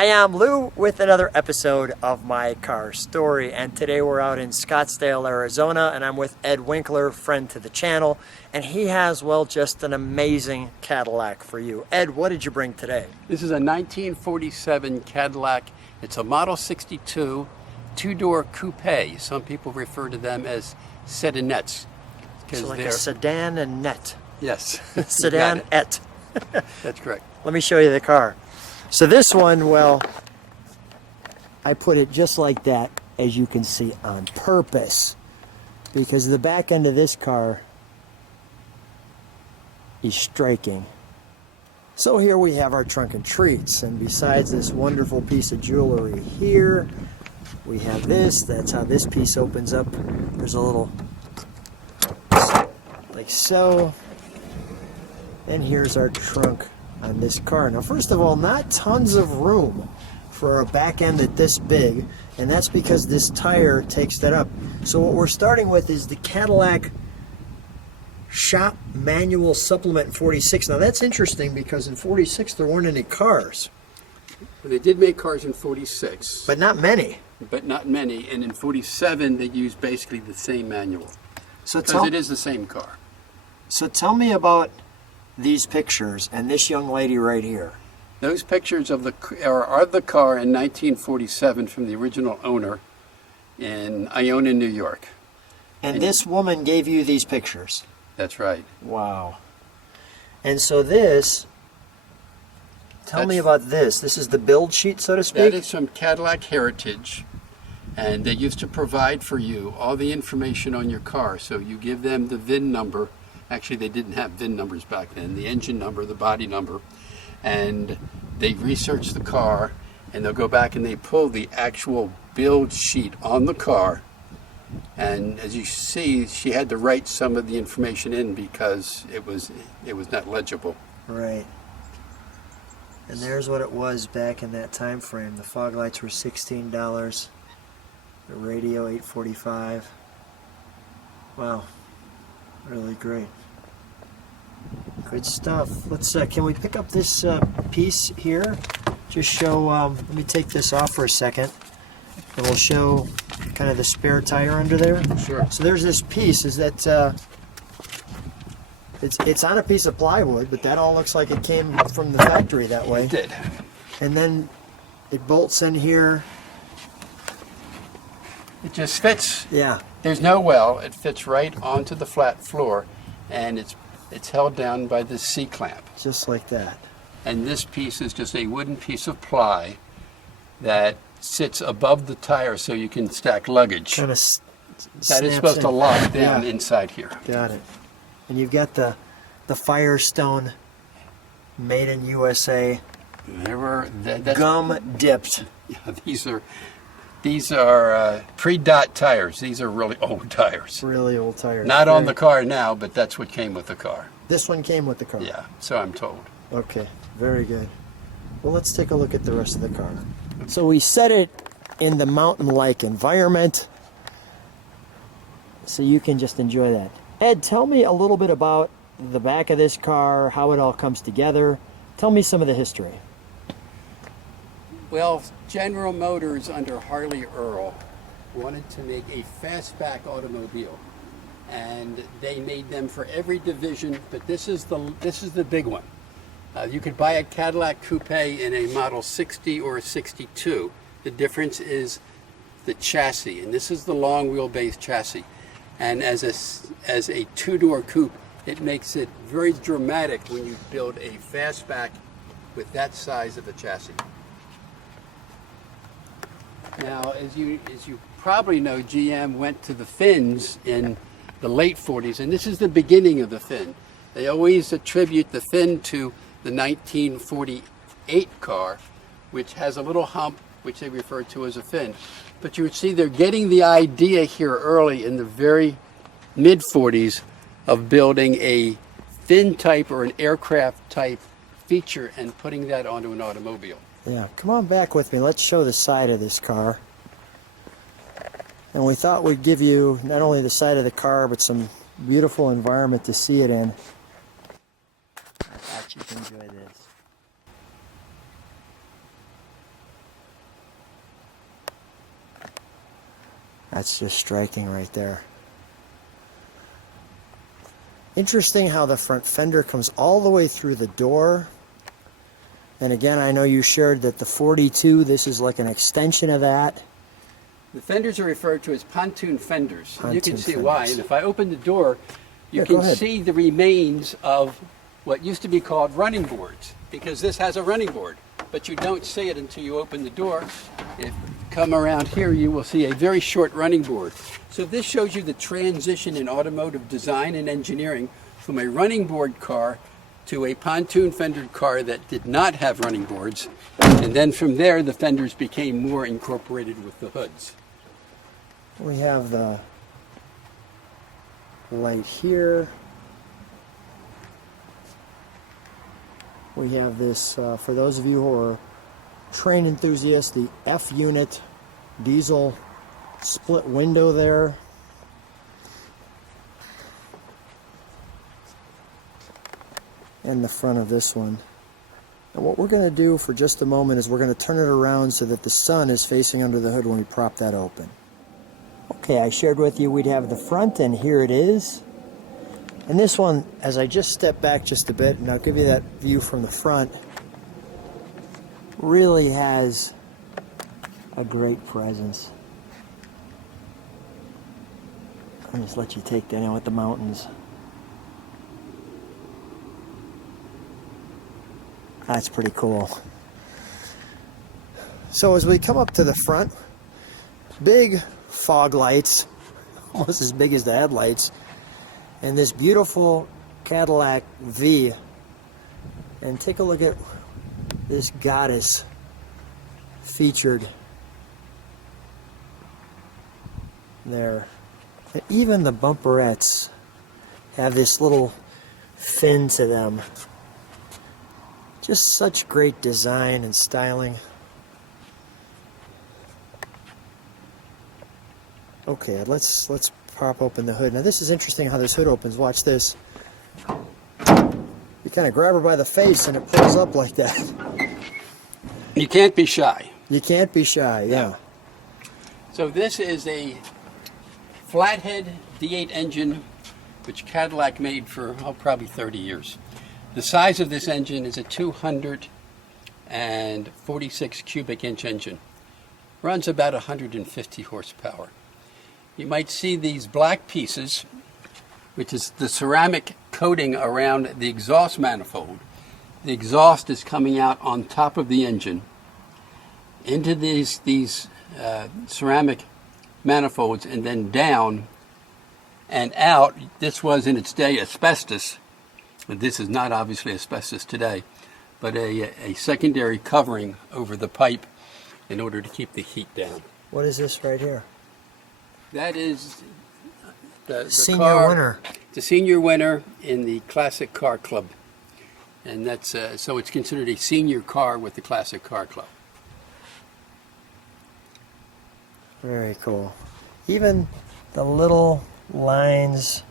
Hi, I'm Lou with another episode of My Car Story, and today we're out in Scottsdale, Arizona, and I'm with Ed Winkler, friend to the channel, and he has, well, just an amazing Cadillac for you. Ed, what did you bring today? This is a 1947 Cadillac. It's a Model 62 two-door coupe. Some people refer to them as Sedannettes. So like a Sedannette. Yes. Sedannette. That's correct. Let me show you the car. So this one, well, I put it just like that, as you can see, on purpose, because the back end of this car is striking. So here we have our trunk and treats, and besides this wonderful piece of jewelry here, we have this. That's how this piece opens up. There's a little, like so. And here's our trunk on this car. Now, first of all, not tons of room for a back end that's this big, and that's because this tire takes that up. So what we're starting with is the Cadillac Shop Manual Supplement in 46. Now that's interesting because in 46 there weren't any cars. Well, they did make cars in 46. But not many. But not many. And in 47 they used basically the same manual. So because it is the same car. So tell me about these pictures and this young lady right here. Those pictures of the car in 1947 from the original owner in Iona, New York. And this woman gave you these pictures? That's right. Wow. And so this, tell me about this. This is the build sheet, so to speak? That is from Cadillac Heritage, and they used to provide for you all the information on your car. So you give them the VIN number. Actually, they didn't have VIN numbers back then. The engine number, the body number, and they research the car, and they'll go back and they pull the actual build sheet on the car. And as you see, she had to write some of the information in because it was not legible. Right. And there's what it was back in that time frame. The fog lights were $16. The radio $8.45. Wow. Really great. Good stuff. Let's can we pick up this piece here? Just show, let me take this off for a second, and we'll show kind of the spare tire under there. Sure. So there's this piece, is that it's on a piece of plywood, but that all looks like it came from the factory that way. It did. And then it bolts in here. It just fits. Yeah. There's no well. It fits right onto the flat floor, and it's held down by this C-clamp. Just like that. And this piece is just a wooden piece of ply that sits above the tire so you can stack luggage. Kind of that is supposed to lock down inside here. Got it. And you've got the Firestone made in USA. Gum dipped. Yeah, these are pre-dot tires. These are really old tires. Really old tires. Not on the car now, but that's what came with the car. This one came with the car? Yeah, so I'm told. Okay, very good. Well, let's take a look at the rest of the car. So we set it in the mountain-like environment, so you can just enjoy that. Ed, tell me a little bit about the back of this car, how it all comes together. Tell me some of the history. Well, General Motors under Harley Earl wanted to make a fastback automobile, and they made them for every division, but this is the big one. You could buy a Cadillac coupe in a Model 60 or a 62. The difference is the chassis, and this is the long wheelbase chassis. And as a two-door coupe, it makes it very dramatic when you build a fastback with that size of a chassis. Now, as you probably know, GM went to the fins in the late 40s, and this is the beginning of the fin. They always attribute the fin to the 1948 car, which has a little hump, which they refer to as a fin. But you would see they're getting the idea here early in the very mid-40s of building a fin type or an aircraft type feature and putting that onto an automobile. Yeah, come on back with me. Let's show the side of this car. And we thought we'd give you not only the side of the car, but some beautiful environment to see it in. I thought you'd enjoy this. That's just striking right there. Interesting how the front fender comes all the way through the door. And again, I know you shared that the 42, this is like an extension of that. The fenders are referred to as pontoon fenders. You Pontoon can see fenders. why. And if I open the door, you Yeah, go can ahead. see the remains of what used to be called running boards, because this has a running board, but you don't see it until you open the door. If you come around here, you will see a very short running board. So this shows you the transition in automotive design and engineering from a running board car to a pontoon fendered car that did not have running boards. And then from there, the fenders became more incorporated with the hoods. We have the light here. We have this, for those of you who are train enthusiasts, the F-unit diesel split window there. And the front of this one. And what we're going to do for just a moment is we're going to turn it around so that the sun is facing under the hood when we prop that open. Okay, I shared with you we'd have the front, and here it is. And this one, as I just step back just a bit, and I'll give you that view from the front, really has a great presence. I'll just let you take that in with the mountains. That's pretty cool. So as we come up to the front, big fog lights, almost as big as the headlights, and this beautiful Cadillac V. And take a look at this goddess featured there. And even the bumperettes have this little fin to them. Just such great design and styling. Okay, let's pop open the hood. Now this is interesting how this hood opens. Watch this. You kind of grab her by the face and it pulls up like that. You can't be shy. You can't be shy, yeah. So this is a flathead D8 engine which Cadillac made for probably 30 years. The size of this engine is a 246 cubic inch engine. Runs about 150 horsepower. You might see these black pieces, which is the ceramic coating around the exhaust manifold. The exhaust is coming out on top of the engine into these ceramic manifolds and then down and out. This was in its day asbestos, but this is not obviously asbestos today, but a secondary covering over the pipe in order to keep the heat down. What is this right here? That is the Senior car, winner. the senior winner in the Classic Car Club. And that's so it's considered a senior car with the Classic Car Club. Very cool. Even the little lines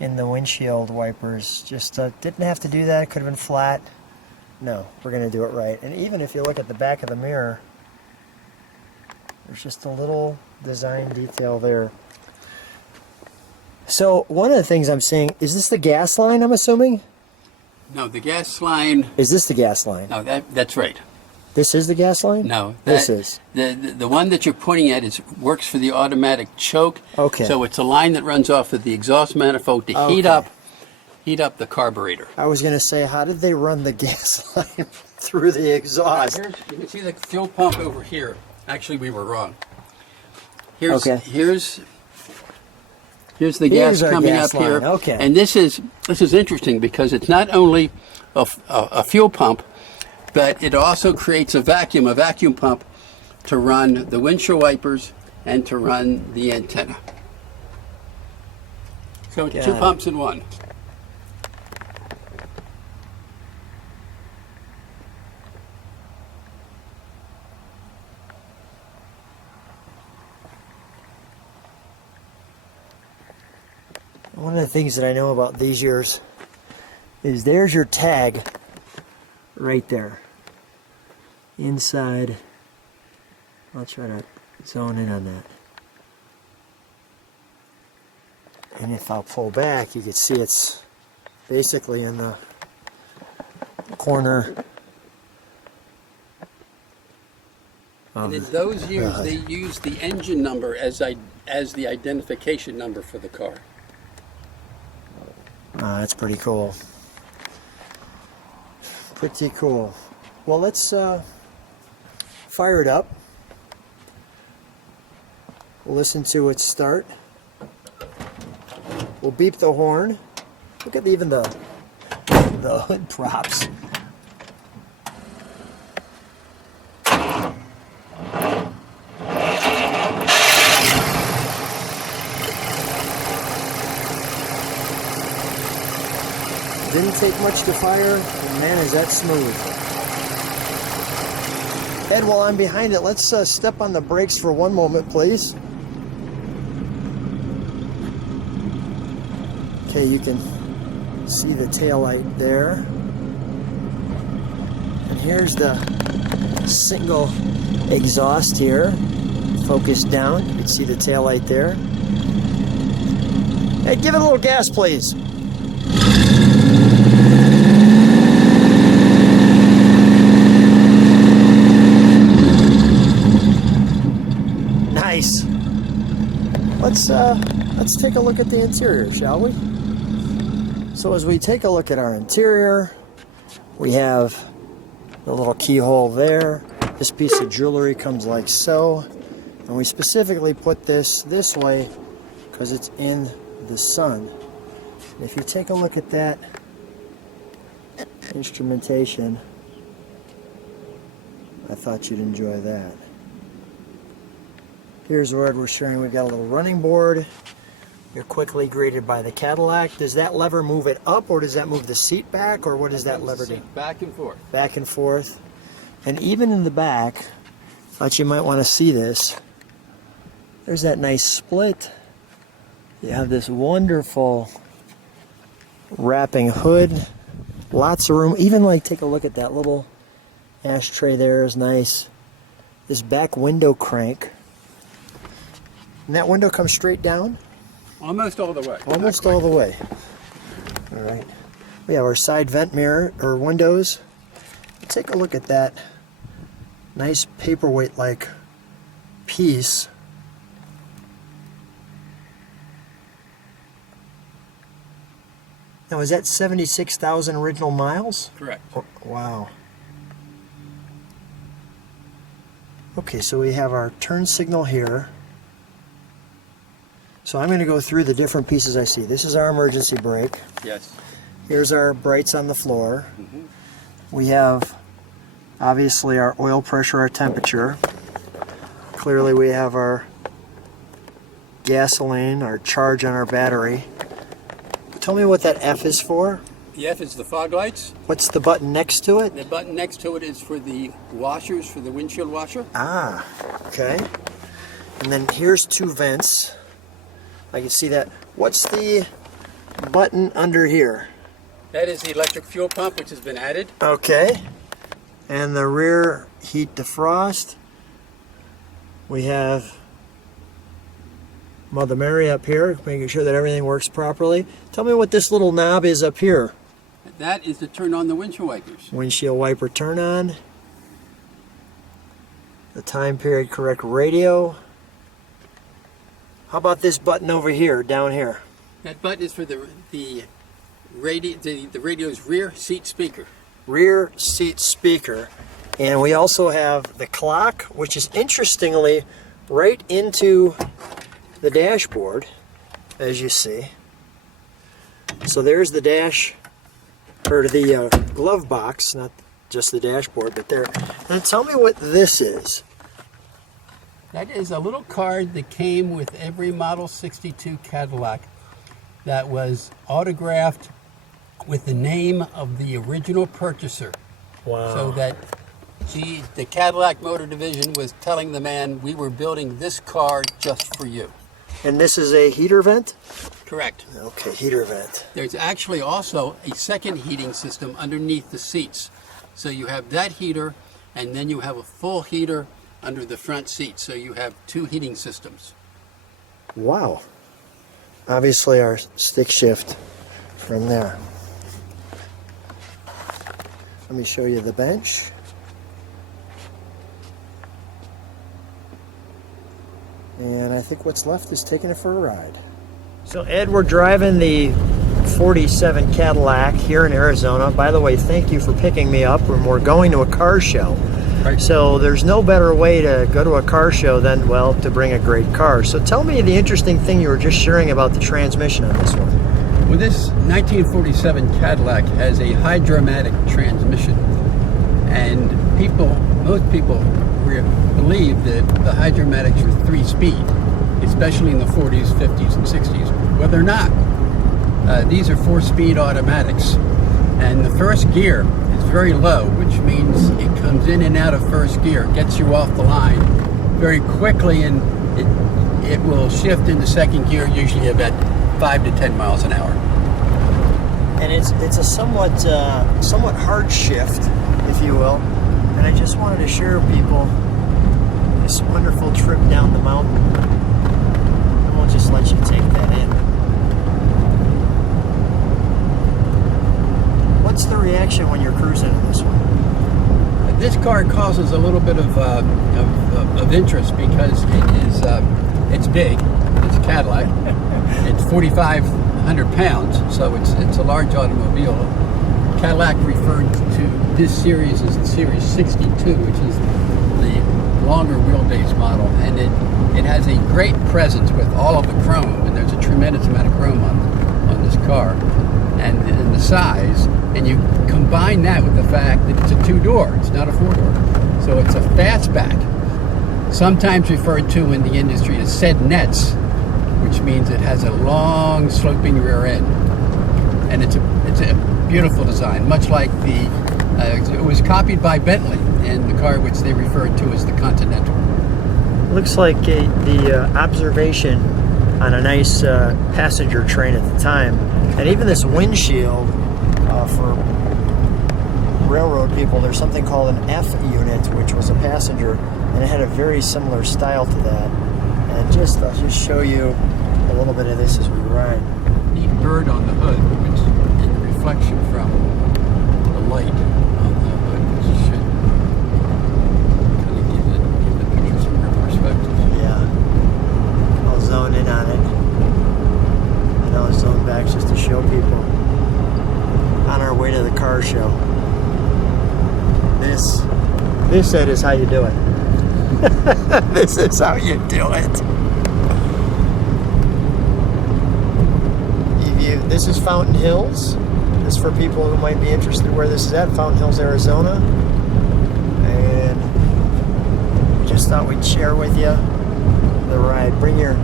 in the windshield wipers just didn't have to do that. It could have been flat. No, we're going to do it right. And even if you look at the back of the mirror, there's just a little design detail there. So one of the things I'm seeing, is this the gas line, I'm assuming? No, the gas line. Is this the gas line? No, that's right. This is the gas line? No, This is. The one that you're pointing at works for the automatic choke. Okay. So it's a line that runs off of the exhaust manifold to heat up the carburetor. I was going to say, how did they run the gas line through the exhaust? You can see the fuel pump over here. Actually, we were wrong. Here's Okay. here's the Here's gas our coming gas up here. line, okay. And this is interesting because it's not only a fuel pump, but it also creates a vacuum pump to run the windshield wipers and to run the antenna. So it's two Got it. pumps in one. One of the things that I know about these years is there's your tag right there. Inside, I'll try to zone in on that. And if I'll pull back, you can see it's basically in the corner. And in those years, they used the engine number as the identification number for the car. That's pretty cool. Pretty cool. Well, let's fire it up. We'll listen to it start. We'll beep the horn. Look at even the hood props. Didn't take much to fire, and man, is that smooth. Ed, while I'm behind it, let's step on the brakes for one moment, please. Okay, you can see the taillight there. And here's the single exhaust here. Focused down, you can see the taillight there. Hey, give it a little gas, please. Nice. Let's take a look at the interior, shall we? So as we take a look at our interior, we have the little keyhole there. This piece of jewelry comes like so. And we specifically put this way because it's in the sun. And if you take a look at that instrumentation, I thought you'd enjoy that. Here's where we're showing we've got a little running board. You're quickly greeted by the Cadillac. Does that lever move it up, or does that move the seat back, or what does that lever do? Back and forth. Back and forth. And even in the back, thought you might want to see this. There's that nice split. You have this wonderful wrapping hood. Lots of room. Even like take a look at that little ashtray there is nice. This back window crank. And that window comes straight down? Almost all the way. Almost all the way. All right. We have our side vent mirror or windows. Take a look at that nice paperweight-like piece. Now, is that 76,000 original miles? Correct. Oh, wow. Okay, so we have our turn signal here. So I'm going to go through the different pieces I see. This is our emergency brake. Yes. Here's our brights on the floor. Mm-hmm. We have, obviously, our oil pressure, our temperature. Clearly we have our gasoline, our charge on our battery. Tell me what that F is for. The F is the fog lights. What's the button next to it? The button next to it is for the washers, for the windshield washer. Ah, okay. And then here's two vents. I can see that. What's the button under here? That is the electric fuel pump, which has been added. Okay. And the rear heat defrost. We have Mother Mary up here, making sure that everything works properly. Tell me what this little knob is up here. That is to turn on the windshield wipers. Windshield wiper turn on. The time period correct radio. How about this button over here, down here? That button is for the radio's rear seat speaker. Rear seat speaker. And we also have the clock, which is interestingly right into the dashboard, as you see. So there's the dash, or the glove box, not just the dashboard, but there. And tell me what this is. That is a little card that came with every Model 62 Cadillac that was autographed with the name of the original purchaser. Wow. So that the Cadillac Motor Division was telling the man, we were building this car just for you. And this is a heater vent? Correct. Okay, heater vent. There's actually also a second heating system underneath the seats. So you have that heater, and then you have a full heater under the front seat. So you have two heating systems. Wow. obviously our stick shift from there. Let me show you the bench. And I think what's left is taking it for a ride. So Ed, we're driving the 47 Cadillac here in Arizona. By the way, thank you for picking me up when we're going to a car show. Right. So there's no better way to go to a car show than, well, to bring a great car. So tell me the interesting thing you were just sharing about the transmission on this one. Well, this 1947 Cadillac has a hydromatic transmission, and most people believe that the hydromatics are 3-speed, especially in the 40s, 50s, and 60s. Well, they're not. These are 4-speed automatics, and the first gear is very low, which means it comes in and out of first gear, gets you off the line very quickly, and it will shift into second gear, usually about 5 to 10 miles an hour. And it's a somewhat hard shift, if you will. And I just wanted to share with people this wonderful trip down the mountain. And we'll just let you take that in. What's the reaction when you're cruising in this one? This car causes a little bit of interest because it's big. It's a Cadillac. It's 4,500 pounds, so it's a large automobile. Cadillac referred to this series as the Series 62, which is the longer wheelbase model, and it has a great presence with all of the chrome, and there's a tremendous amount of chrome on this car, and the size, and you combine that with the fact that it's a 2-door, it's not a 4-door, so it's a fastback, sometimes referred to in the industry as Sedannettes, which means it has a long sloping rear end, and it's a beautiful design, much like it was copied by Bentley in the car which they referred to as the Continental. Looks like the observation on a nice passenger train at the time, and even this windshield for railroad people, there's something called an F unit, which was a passenger, and it had a very similar style to that. And I'll just show you a little bit of this as we ride. Neat bird on the hood, which in the reflection from the light on the hood, which should kind of give the picture some real perspective. Yeah. I'll zone in on it. And I'll zone back just to show people on our way to the car show. This Ed, is how you do it. This is how you do it. This is Fountain Hills. This is for people who might be interested where this is at, Fountain Hills, Arizona. And we just thought we'd share with you the ride. Bring your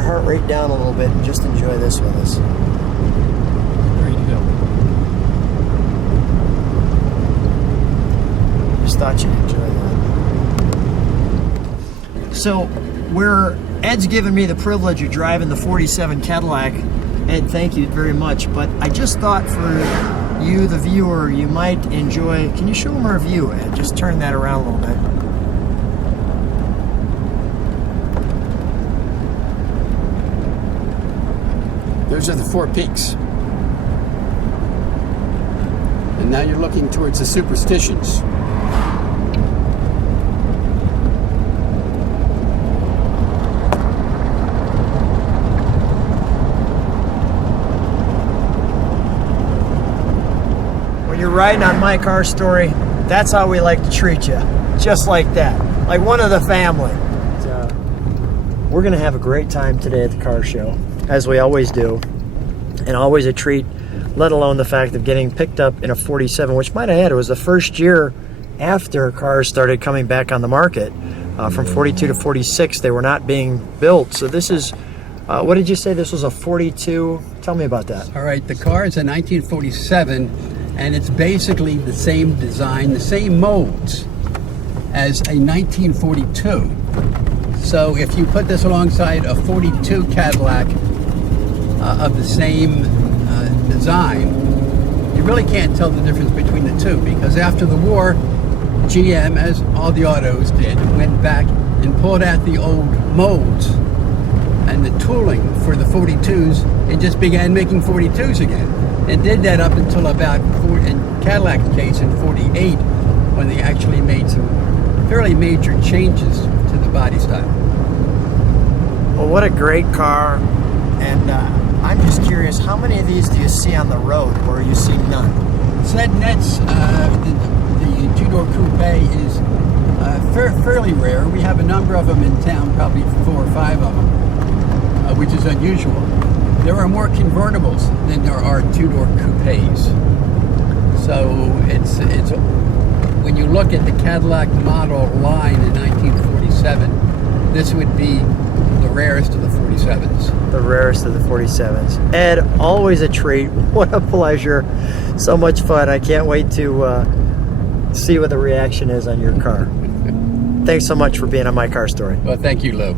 heart rate down a little bit and just enjoy this with us. Great hill. Just thought you'd enjoy that. So Ed's given me the privilege of driving the 47 Cadillac. Ed, thank you very much. But I just thought for you, the viewer, you might enjoy. Can you show them our view, Ed? Just turn that around a little bit. Those are the 4 peaks. And now you're looking towards the superstitions. You're riding on My Car Story, that's how we like to treat you. Just like that. Like one of the family. We're going to have a great time today at the car show, as we always do. And always a treat, let alone the fact of getting picked up in a 47, which might add, it was the first year after cars started coming back on the market. From 42 to 46, they were not being built. So this is, what did you say? This was a 42? Tell me about that. All right, the car is a 1947. And it's basically the same design, the same molds as a 1942. So if you put this alongside a 42 Cadillac of the same design, you really can't tell the difference between the two, because after the war, GM, as all the autos did, went back and pulled out the old molds and the tooling for the 42s and just began making 42s again. And did that up until about, in Cadillac's case, in 48, when they actually made some fairly major changes to the body style. Well, what a great car. And I'm just curious, how many of these do you see on the road where you see none? Sedannette's, the two-door coupe is fairly rare. We have a number of them in town, probably 4 or 5 of them, which is unusual. There are more convertibles than there are two-door coupes. So it's when you look at the Cadillac model line in 1947, this would be the rarest of the 47s. The rarest of the 47s. Ed, always a treat. What a pleasure. So much fun. I can't wait to see what the reaction is on your car. Thanks so much for being on My Car Story. Well, thank you, Lou.